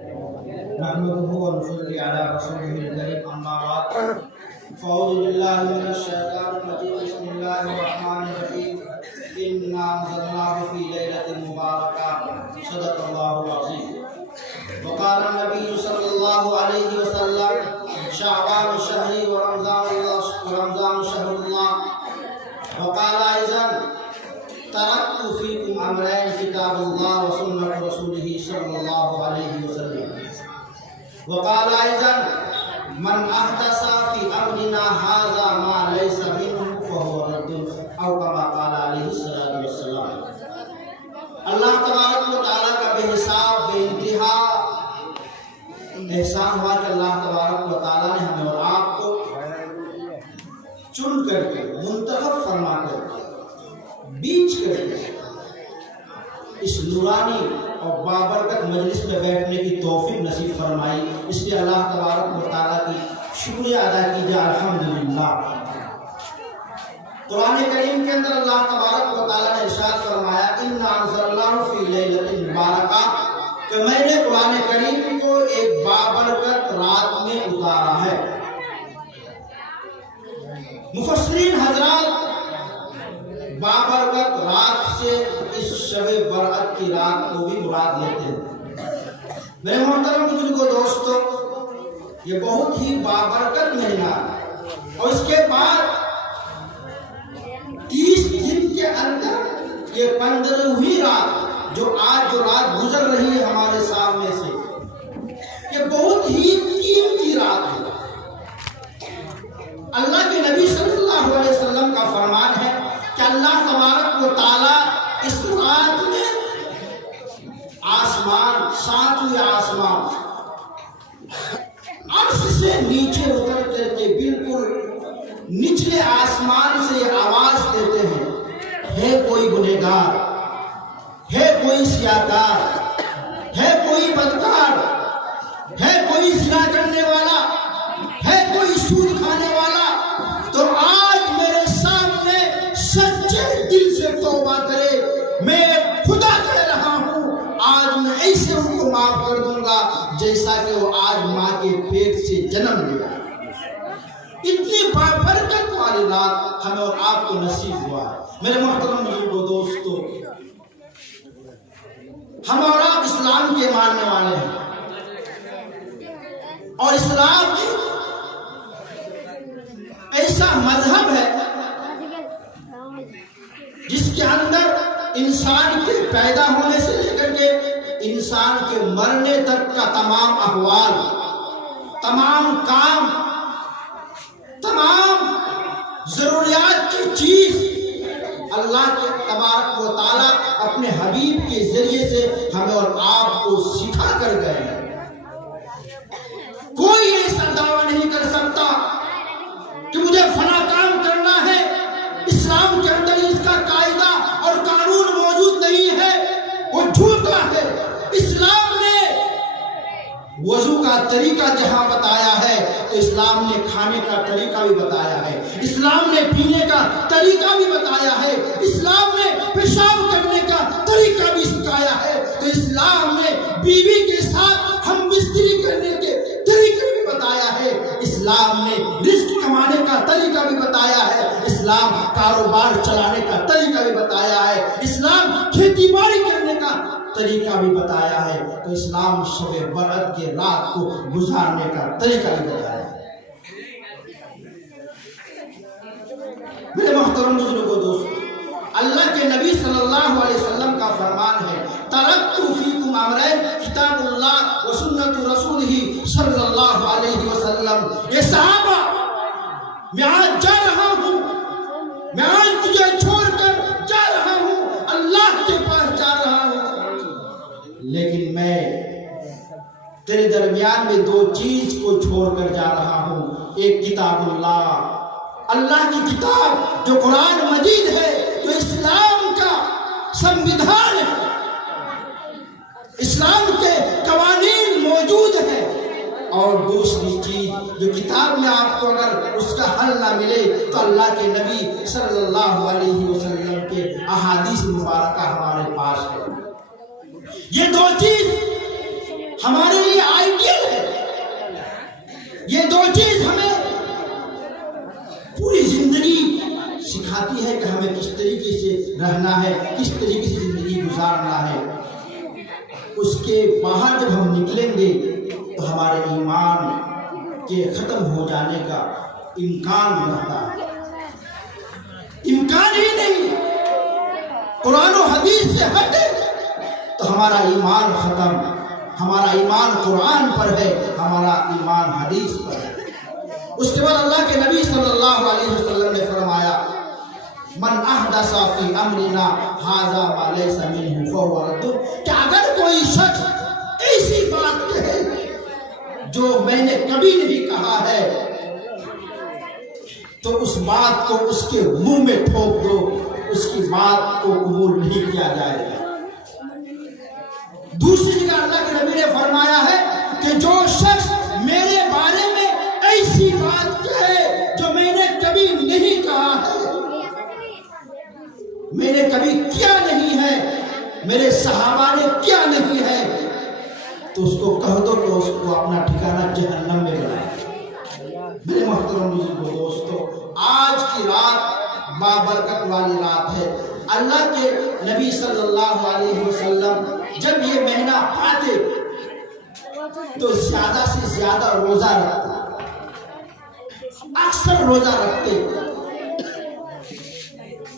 نحمده ونصلي على رسوله الكريم أما بعد فأعوذ بالله من الشيطان الرجيم بسم الله الرحمن الرحيم إنا أنزلناه في ليلة مباركة صدق الله العظيم وقال النبي صلى الله عليه وسلم شعبان شهري ورمضان شهر الله وقال أيضا تركت فيكم أمرين كتاب الله وسنة رسوله صلى الله عليه وسلم وقال أيضا من أحدث في أمرنا هذا ما ليس منه فهو رد أو كما قال عليه الصلاة والسلام. اللہ تبارک و تعالیٰ کا بے حساب بے انتہا احسان ہوا کہ اللہ تبارک و تعالیٰ نے ہمیں اور آپ کو چن کر کے منتخب فرما کر کے بیچ کر کے اس نورانی اور بابرکت مجلس میں بیٹھنے کی توفیق نصیب فرمائی. اس لیے اللہ تبارک و تعالیٰ کی شکریہ ادا کیجیے الحمدللہ. قرآن کریم کے اندر اللہ تبارک و تعالیٰ نے ارشاد فرمایا اِنَّا أَنزَلْنَاهُ فِي لَيْلَةٍ مُبَارَكَةٍ کہ میں نے قرآن کریم کو ایک بابرکت رات میں اتارا ہے. مفسرین حضرات بابرکت رات سے اس شب برأت کی رات کو بھی مراد لیتے ہیں. میرے محترم بزرگوں دوستو، یہ بہت ہی بابرکت مہینہ ہے اور اس کے بعد 30 دن کے اندر یہ 15ویں رات جو رات گزر رہی ہے ہمارے سامنے سے، یہ بہت ہی قیمتی رات ہے. اللہ کے نبی صلی اللہ علیہ وسلم کا فرمان ہے کہ اللہ تبارک و تعالیٰ اس رات میں ساتویں آسمان عرش سے نیچے اتر کر کے بالکل نچلے آسمان سے آواز دیتے ہیں، ہے کوئی گنہگار، ہے کوئی سیاکار، ہے کوئی بدکار، ہے کوئی زنا کرنے والا، ہے کوئی سود کھانے والا، تو آج میرے سامنے سچے دل سے توبہ کرے. میں خدا کہہ رہا ہوں آج میں ایسے ان کو معاف کر دوں گا جیسا کہ وہ آج ماں کے پیٹ سے جنم لیا. اتنی بابرکت والی رات ہمیں اور آپ کو نصیب ہوا ہے. میرے محترم بزرگوں دوستو، ہم اور آپ اسلام کے ماننے والے ہیں اور اسلام ایسا مذہب ہے جس کے اندر انسان کے پیدا ہونے سے لے کر کے انسان کے مرنے تک کا تمام احوال، تمام کام، تمام ضروریات کی چیز اللہ کے تبارک و تعالیٰ اپنے حبیب کے ذریعے سے ہمیں اور آپ کو سکھا کر گئے ہیں. کوئی ایسا دعویٰ نہیں کر سکتا کہ مجھے فلاں کام کرنا ہے، اسلام کے اندر اس کا قاعدہ اور قانون موجود نہیں ہے، وہ جھوٹا ہے. اسلام نے وضو کا طریقہ جہاں بتایا ہے تو اسلام نے کھانے کا طریقہ بھی بتایا ہے، اسلام نے پینے کا طریقہ بھی بتایا ہے، اسلام نے پیشاب کرنے کا طریقہ بھی سکھایا ہے، تو اسلام نے بیوی کے ساتھ ہم بستری کرنے کے طریقے بھی بتایا ہے، اسلام نے رزق کمانے کا طریقہ بھی بتایا ہے، اسلام کاروبار چلانے کا طریقہ بھی بتایا ہے، اسلام کھیتی باڑی کرنے کا طریقہ بھی بتایا ہے، تو اسلام شب برأت کے رات کو گزارنے کا طریقہ بھی بتایا ہے. میرے محترم بزرگوں دوستو، اللہ کے نبی صلی اللہ علیہ وسلم کا فرمان ہے ترکت فیکم امرین کتاب اللہ و سنت رسولہ صلی اللہ علیہ وسلم. یہ صحابہ، میں آج جا رہا ہوں، میں آج تجھے چھوڑ کر جا رہا ہوں، اللہ کے پاس جا رہا ہوں، لیکن میں تیرے درمیان میں 2 چیز کو چھوڑ کر جا رہا ہوں. ایک کتاب اللہ کی کتاب جو قرآن مجید ہے، جو اسلام کا سنویدھان ہے، اسلام کے قوانین موجود ہیں، اور دوسری چیز جو کتاب میں آپ کو اگر اس کا حل نہ ملے تو اللہ کے نبی صلی اللہ علیہ وسلم کے احادیث مبارکہ ہمارے پاس ہے. یہ 2 چیز ہمارے لیے چیز ہمیں پوری زندگی سکھاتی ہے کہ ہمیں کس طریقے سے رہنا ہے، کس طریقے سے زندگی گزارنا ہے۔ اس کے باہر جب ہم نکلیں گے تو ہمارے ایمان کے ختم ہو جانے کا امکان رہتا ہے، امکان ہی نہیں۔ قرآن و حدیث سے ہٹے تو ہمارا ایمان ختم، ہمارا ایمان قرآن پر ہے، ہمارا ایمان حدیث پر ہے۔ اس کے بعد اللہ کے نبی صلی اللہ علیہ وسلم نے فرمایا من احدث فی امرنا ھذا ما لیس منہ فہو رد، کہ اگر کوئی شخص ایسی بات کہے جو میں نے کبھی نہیں کہا ہے تو اس بات کو اس کے منہ میں ٹھوک دو، اس کی بات کو قبول نہیں کیا جائے گا۔ دوسری جگہ اللہ کے نبی نے فرمایا ہے کہ جو شخص میرے بارے میں ایسی بات کہے جو میں نے کبھی نہیں کہا ہے، میں نے کبھی کیا نہیں ہے، میرے صحابہ نے کیا نہیں ہے، تو اس کو کہہ دو تو اس کو اپنا ٹھکانہ جہنم میں بنائے۔ میرے محترم بزرگوں، دوستو، آج کی رات بابرکت والی رات ہے۔ اللہ کے نبی صلی اللہ علیہ وسلم جب یہ مہینہ پاتے تو زیادہ سے زیادہ روزہ رکھتے، اکثر روزہ رکھتے۔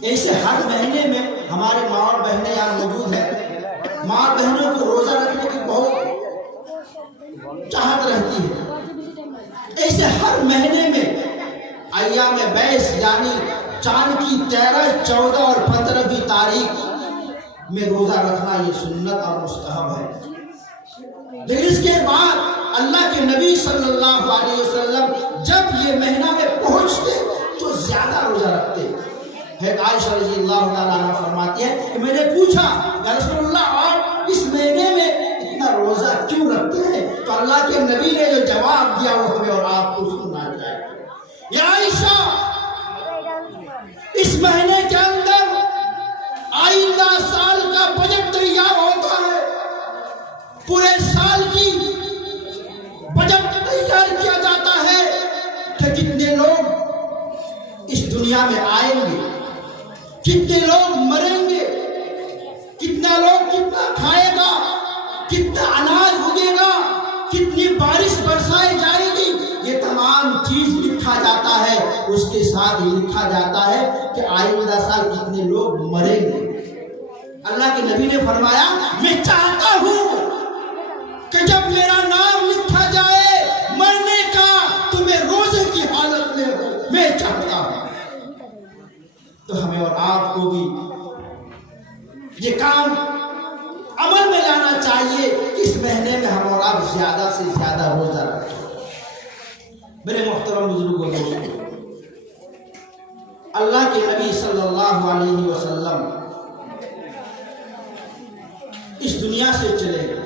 ایسے ہر مہینے میں ہمارے ماں اور بہنیں یہاں موجود ہیں، ماں بہنوں کو روزہ رکھنے کی بہت چاہت رہتی ہے۔ ایسے ہر مہینے میں ایام بیس یعنی چاند کی 13، 14 اور 15 تاریخ میں روزہ رکھنا یہ سنت اور مستحب ہے۔ لیکن اس کے بعد اللہ کے نبی صلی اللہ علیہ وسلم جب یہ مہینہ میں پہنچتے تو زیادہ روزہ رکھتے۔ عائشہ رضی اللہ تعالیٰ عنہ فرماتی ہے کہ میں نے پوچھا یا رسول اللہ آپ اس مہینے میں اتنا روزہ کیوں رکھتے ہیں؟ تو اللہ کے نبی نے جو جواب دیا وہ ہمیں اور آپ کو سننا چاہیے۔ یا عائشہ، اس مہینے کے اندر آئندہ سال کا بجٹ تیار ہوتا ہے، پورے سال کی بجٹ تیار کیا جاتا ہے کہ کتنے لوگ اس دنیا میں آئیں گے، کتنے لوگ مریں گے، کتنا لوگ کتنا کھائے گا، کتنا اناج اگے گا، کتنی بارش برسائی جائے گی، یہ تمام چیز لکھا جاتا ہے۔ اس کے ساتھ یہ لکھا جاتا ہے کہ آئندہ سال کتنے لوگ مریں گے۔ اللہ کے نبی نے فرمایا میں چاہتا ہوں کہ جب میرا نام لکھا جائے مرنے کا تو میں روزے کی حالت میں ہوں، میں چاہتا ہوں۔ تو ہمیں اور آپ کو بھی یہ کام عمل میں لانا چاہیے کہ اس مہینے میں ہم اور آپ زیادہ سے زیادہ روزہ رکھیں۔ میرے محترم بزرگوں، دوستوں، اللہ کے نبی صلی اللہ علیہ وسلم اس دنیا سے چلے گئے،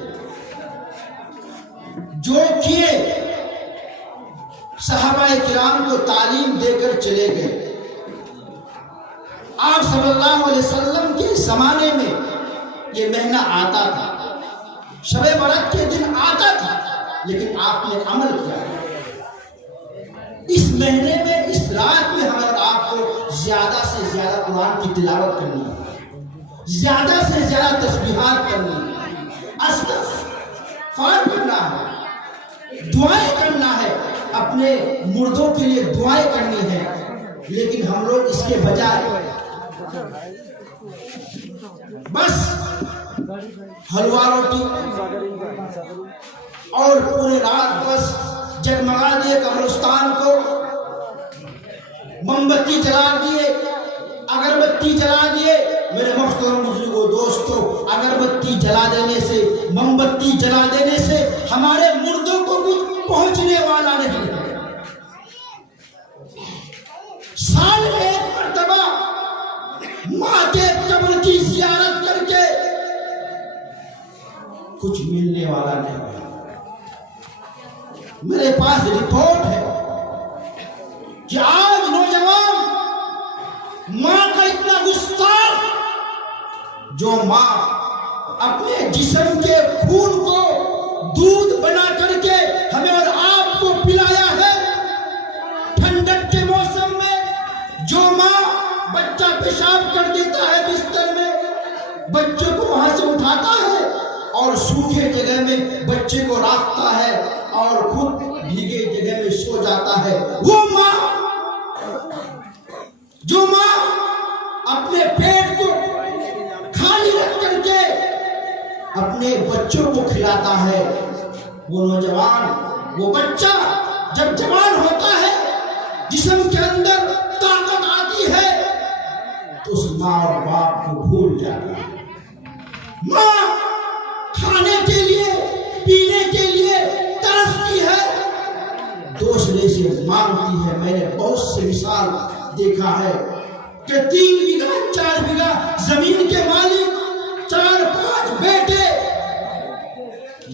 جو کیے صحابہ کرام کو تعلیم دے کر چلے گئے۔ آپ صلی اللہ علیہ وسلم کے زمانے میں یہ مہینہ آتا تھا، شب برات کے دن آتا تھا، لیکن آپ نے عمل کیا۔ اس مہینے میں، اس رات میں ہمیں آپ کو زیادہ سے زیادہ قرآن کی تلاوت کرنی ہے، زیادہ سے زیادہ تسبیحات کرنی ہے، استغفار کرنا ہے، دعائیں کرنا ہے، اپنے مردوں کے لیے دعائیں کرنی ہے۔ لیکن ہم لوگ اس کے بجائے بس حلوہ روٹی اور پورے رات بس جگمگا دیے قبرستان کو، موم بتی جلا دیے، اگربتی جلا دیے۔ میرے محترم بزرگوں، دوستوں، اگربتی جلا دینے سے، موم بتی جلا دینے سے ہمارے مردوں کو کچھ پہنچنے والا نہیں ہے۔ سال میں ایک مرتبہ ماں کے قبر کی زیارت کر کے کچھ ملنے والا نہیں ہے۔ میرے پاس رپورٹ ہے کہ آج نوجوان ماں کا اتنا گستاخ، جو ماں اپنے جسم کے خون کو دودھ بنا کر کے ہمیں اور آپ کو پلایا ہے، بچے کو وہاں سے اٹھاتا ہے اور سوکھے جگہ میں بچے کو رکھتا ہے اور خود بھیگے جگہ میں سو جاتا ہے. وہ ماں جو ماں اپنے پیٹ کو خالی رکھ کر کے اپنے بچوں کو کھلاتا ہے، وہ نوجوان، وہ بچہ جب جوان ہوتا ہے، جسم کے اندر طاقت آتی ہے تو اس ماں اور باپ کو بھول جاتا ہے. ماں کھانے کے لیے پینے کے لیے ترستی ہے، دوسرے سے مانگتی ہے. میں نے بہت سے مثال دیکھا ہے کہ 3 بیگھا 4 بیگھا زمین کے مالک، 4-5 بیٹے،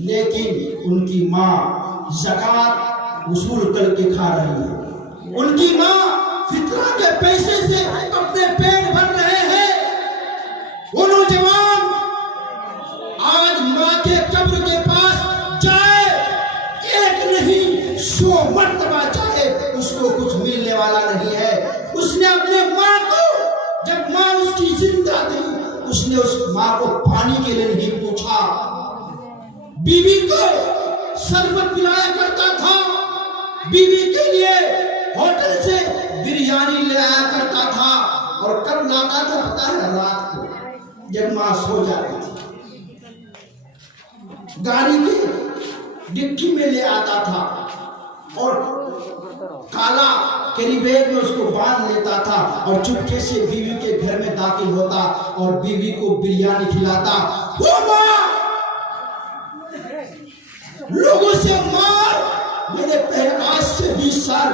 لیکن ان کی ماں زکات وصول کر کے کھا رہی ہے. ان کی ماں فطرہ کے پیسے سے اپنے پیٹ بھر رہے ہیں. وہ نوجوان آج ماں کے قبر کے پاس جائے، ایک نہیں 100 مرتبہ چاہے، اس کو کچھ ملنے والا نہیں ہے. اس نے اپنے ماں کو، جب ماں اس کی زندہ تھی، اس نے اس ماں کو پانی کے لیے نہیں پوچھا. بیوی کو شربت پلایا کرتا تھا، بیوی کے لیے ہوٹل سے بریانی لے آیا کرتا تھا. اور کب لاتا تھا پتا ہے؟ رات کو جب ماں سو جاتی تھی، گاڑی کے ڈکی میں لے آتا تھا اور کالا کیری بیگ میں اس کو باندھ لیتا تھا اور چپکے سے بیوی کے گھر میں داخل ہوتا اور بیوی کو بریانی کھلاتا. وہ ماں لوگوں سے مار، میں نے آج سے 20 سال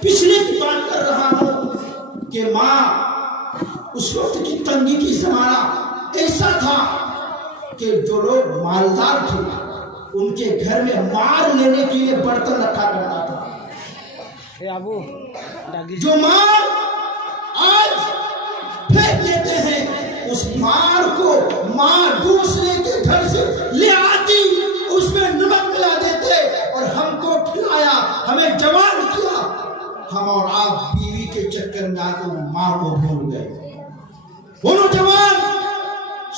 پچھلے کی بات کر رہا ہوں کہ ماں اس وقت کی تنگی کی زمانہ ایسا تھا کہ جو لوگ مالدار تھے ان کے گھر میں مار لینے کے لیے برتن رکھا کرتا تھا. جو مار آج پھینک لیتے ہیں، اس مار کو ماں دوسرے کے گھر سے لے آتی، اس میں نمک ملا دیتے اور ہم کو کھلایا، ہمیں جوان کیا. ہم اور آپ بیوی کے چکر میں آ کے ماں کو بھول گئے. وہ نوجوان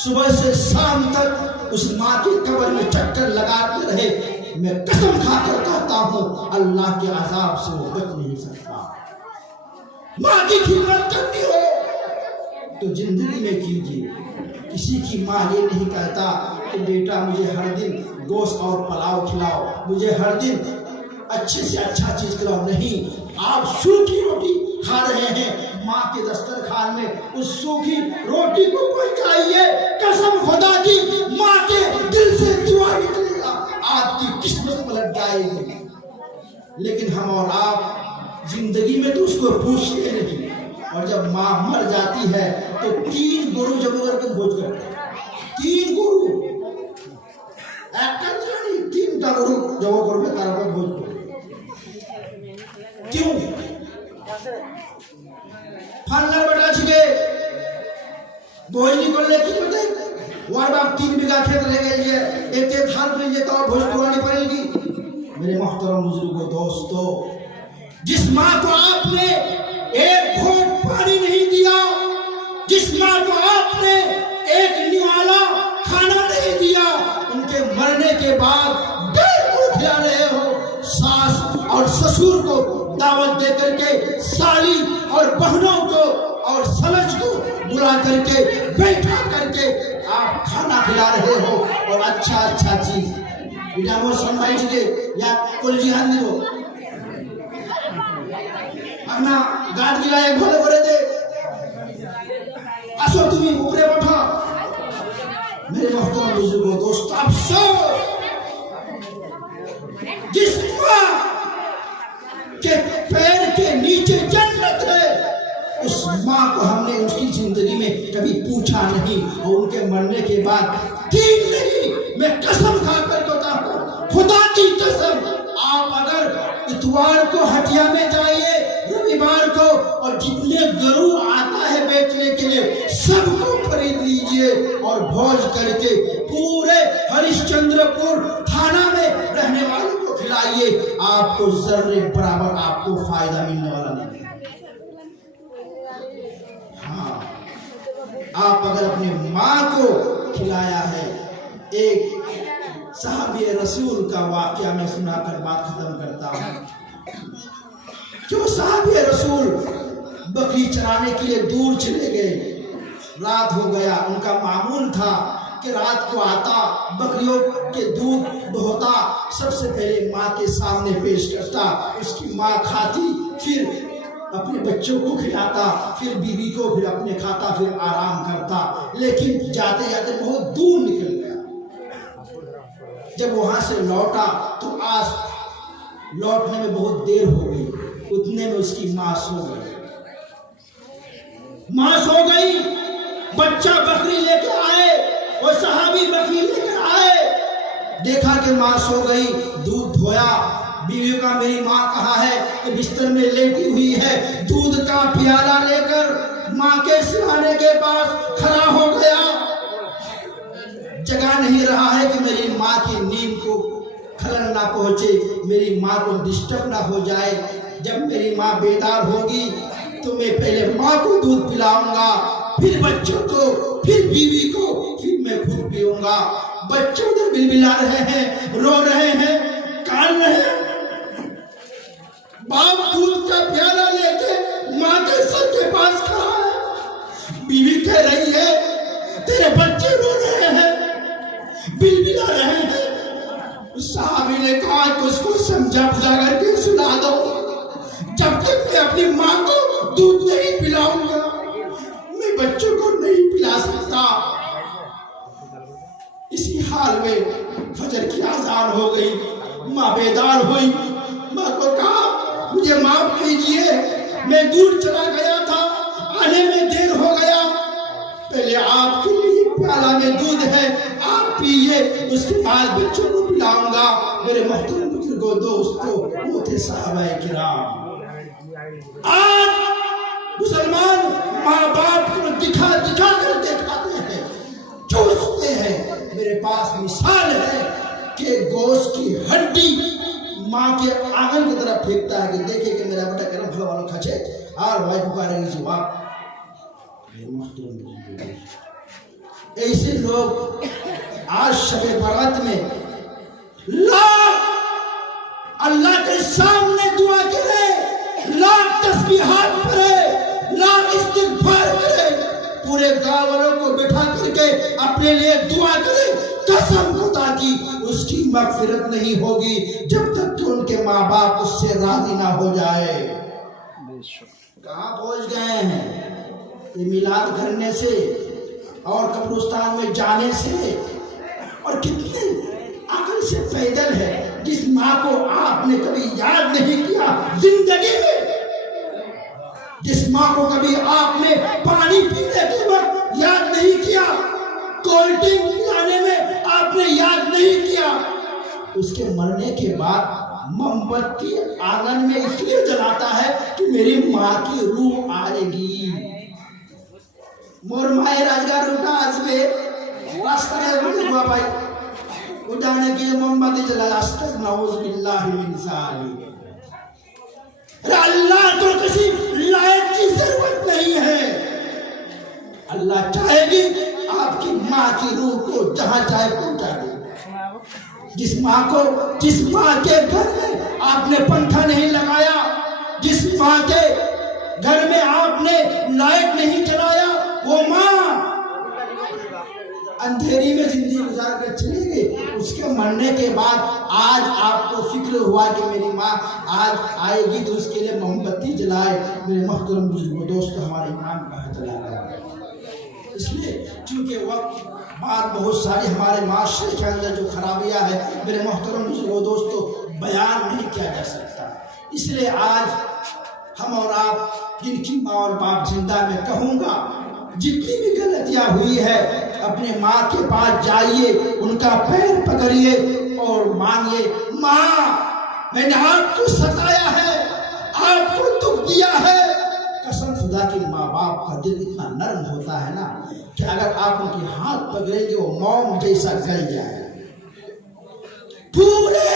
صبح سے شام تک اس ماں کی قبر میں چکر لگاتے رہے. میں قسم کھا کر کہتا ہوں اللہ کے عذاب سے وہ بچ نہیں سکتا. ماں کی خدمت کرنی ہو تو زندگی میں کیجیے. کسی کی ماں یہ نہیں کہتا کہ بیٹا مجھے ہر دن گوشت اور پلاؤ کھلاؤ، مجھے ہر دن اچھے سے اچھا چیز کھلاؤ. نہیں، آپ سوکھی روٹی کھا رہے ہیں، ماں کے دسترخوان میں اس سوکھی روٹی کو پہنچائیے. قسم خدا کی ماں کے دل سے دعا نکلے گا، آپ کی قسمت پلٹ جائے گی. لیکن ہم اور آپ زندگی میں تو اس کو پوچھتے نہیں، اور جب ماں مر جاتی ہے تو 3 گرو جب کر کے بھوج کرتے ہیں. 3 گرو ایک کنجرانی 3 تا گرو جب کر کے تارا پہ بھوج کرتے. کیوں؟ پھلنا بڑا چھگے بوجھ نہیں کرنے کی بتے وار باپ 3 بیگھا کھیت رہ گئے لیے ایک تھال میں یہ تو بھوج پورانی پڑے گی. میرے محترم بزرگوں دوستو، جس ماں کو آپ نے ایک گھونٹ پانی نہیں دیا، جس ماں کو آپ نے ایک نوالا کھانا نہیں دیا، ان کے مرنے کے بعد دیر کو کھلا رہے ہو. ساس اور سسور کو دعوت دے کر کے، سالی اور بہنوں کو اور سمجھ کو بلا کر کے، بیٹھا کر کے آپ کھانا کھلا رہے ہو اور اچھا چیز بیٹا وہ سنبھائی چکے یا کل جہان دیو اپنا گاڑ گلائے بھولے بھولے دے اسو تمہیں اوپرے بٹھا. میرے محترم بزرگوں دوست، افسوس جس ماں کے پیر کے نیچے جنت ہے، اس ماں کو ہم نے اس کی زندگی میں کبھی پوچھا نہیں، اور ان کے مرنے کے بعد دین نہیں. میں قسم کھا کر کہتا ہوں، خدا کی قسم، آپ اگر اتوار کو ہٹیا میں جائیے، رویوار کو، اور جتنے گرو آتا ہے بیچنے کے لیے سب کو خرید لیجئے اور بھوج کر کے پورے ہریش چندر پور تھانہ میں رہنے والوں کو کھلائیے. آپ کو ذرے برابر آپ کو فائدہ ملنے والا نہیں. ہاں، آپ اگر اپنی ماں کو کھلایا ہے. ایک صحابی رسول کا واقعہ میں سنا کر بات ختم کرتا ہوں. جو صحابی رسول بکری چرانے کے لیے دور چلے گئے، رات ہو گیا. ان کا معمول تھا کہ رات کو آتا، بکریوں کے دودھ دھوتا، سب سے پہلے ماں کے سامنے پیش کرتا، اس کی ماں کھاتی، پھر اپنے بچوں کو کھلاتا، پھر بیوی کو، پھر اپنے کھاتا، پھر آرام کرتا. لیکن جاتے جاتے بہت دور نکل گیا. جب وہاں سے لوٹا تو آج لوٹنے میں بہت دیر ہو گئی. اتنے میں اس کی ماں سو گئی. ماں سو گئی. بچہ بکری لے کے آئے، وہ صحابی بکری لے کر آئے، دیکھا کہ ماں سو گئی. دودھ دھویا. بیوی کا میری ماں کہا ہے کہ بستر میں لیٹی ہوئی ہے. دودھ کا پیالہ لے کر ماں کے سرانے کے پاس کھڑا ہو گیا. جگہ نہیں رہا ہے کہ میری ماں کی نیند کو خلل نہ پہنچے، میری ماں کو ڈسٹرب نہ ہو جائے. جب میری ماں بیدار ہوگی تو میں پہلے ماں کو دودھ پلاؤں گا، پھر بچوں کو، پھر بیوی کو، پھر میں خود پیوں گا. بچے ادھر بلبلا رہے ہیں، رو رہے ہیں، کان رہے ہیں. باپ دودھ کا پیالہ لے کے ماں کے سر کے پاس کھڑا ہے. بیوی کہہ رہی ہے تیرے بچے رو رہے ہیں، بلبلا رہے ہیں. اس صحابی نے کہا کہ اس کو سمجھا بجھا کر کے سلا دو. جب تک میں اپنی ماں کو دودھ نہیں پلاؤں گا، میں بچوں کو نہیں پلا سکتا. اسی حال میں فجر کی اذان ہو گئی. ماں بیدار ہوئی. ماں کو کہا مجھے معاف کیجئے، میں دور چلا گیا تھا، آنے میں دیر ہو گیا. پہلے آپ کے لیے پیالہ میں دودھ ہے، آپ پیئے، اس کے بعد بچوں کو پلاؤں گا. میرے محترم بزرگوں، دوستو، وہ تھے صحابہ کرام. آج مسلمان ماں باپ کو دکھا دکھا کر دکھاتے ہیں، چوستے ہیں. میرے پاس مثال ہے کہ گوشت کی ہڈی ماں کے آنگن کی طرف پھینکتا ہے کہ دیکھیں کہ میرا بیٹا کرم بھلا والوں کھچے اور بھائی پکارے گی جواب. ایسے لوگ آج شب برات میں اللہ کے سامنے دعا کرے، لاکھ تسبیحات پڑھے، لاکھ استغفار کرے، پورے گاؤں والوں کو بٹھا کر کے اپنے لیے دعا کرے. قسم خدا کی اس کی مغفرت نہیں ہوگی جب تک کہ ان کے ماں باپ اس سے راضی نہ ہو جائے. کہاں پہنچ گئے ہیں؟ یہ میلاد کرنے سے اور قبرستان میں جانے سے، اور کتنے عقل سے پیدل ہے. جس ماں کو آپ نے کبھی یاد نہیں کیا زندگی میں، جس ماں کو کبھی آپ نے پانی پینے کے وقت یاد نہیں کیا، کولڈ ڈرنک پلانے میں آپ نے یاد نہیں کیا، اس کے مرنے کے بعد موم بتی آنگن میں اس لیے جلاتا ہے کہ میری ماں کی روح آئے گی. مور مائے راجگار روٹا آج میں راستہ ہے بڑے بابائی اجانے کی موم بتی جلائے. استغفر نعوذ باللہ من ذالک. اللہ تو کسی لائق کی ضرورت نہیں ہے. اللہ چاہے گی آپ کی ماں کی روح کو جہاں چاہے پہنچا دے. جس ماں کے گھر میں آپ نے پنکھا نہیں لگایا، جس ماں کے گھر میں آپ نے لائٹ نہیں چلایا، وہ ماں اندھیری میں زندگی گزار کر چلی گئی. اس کے مرنے کے بعد آج آپ کو فکر ہوا کہ میری ماں آج آئے گی تو اس کے لیے موم بتی جلائے. میرے محترم بزرگوں، دوست، ہمارے ایمان کہاں چلا گیا؟ اس لیے چونکہ وقت بات بہت ساری ہمارے معاشرے کے اندر جو خرابیاں ہے، میرے محترم بزرگوں، دوستو، بیان نہیں کیا جا سکتا. اس لیے آج ہم اور آپ جن کی ماں اور باپ زندہ، میں کہوں گا جتنی بھی غلطیاں ہوئی ہے اپنے ماں کے پاس جائیے، ان کا پیر پکڑیے اور مانگیے، ماں میں نے آپ کو ستایا ہے، آپ کو دکھ دیا ہے. قسم خدا کی ماں باپ کا دل اتنا نرم ہوتا ہے نا کہ اگر آپ ان کے ہاتھ پکڑیں گے وہ موم جیسا گل جائے، پورے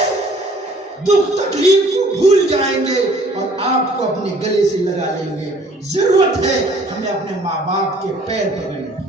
دکھ تکلیف کو بھول جائیں گے اور آپ کو اپنے گلے سے لگا لیں گے. ضرورت ہے ہمیں اپنے ماں باپ کے پیر پکڑنے کی.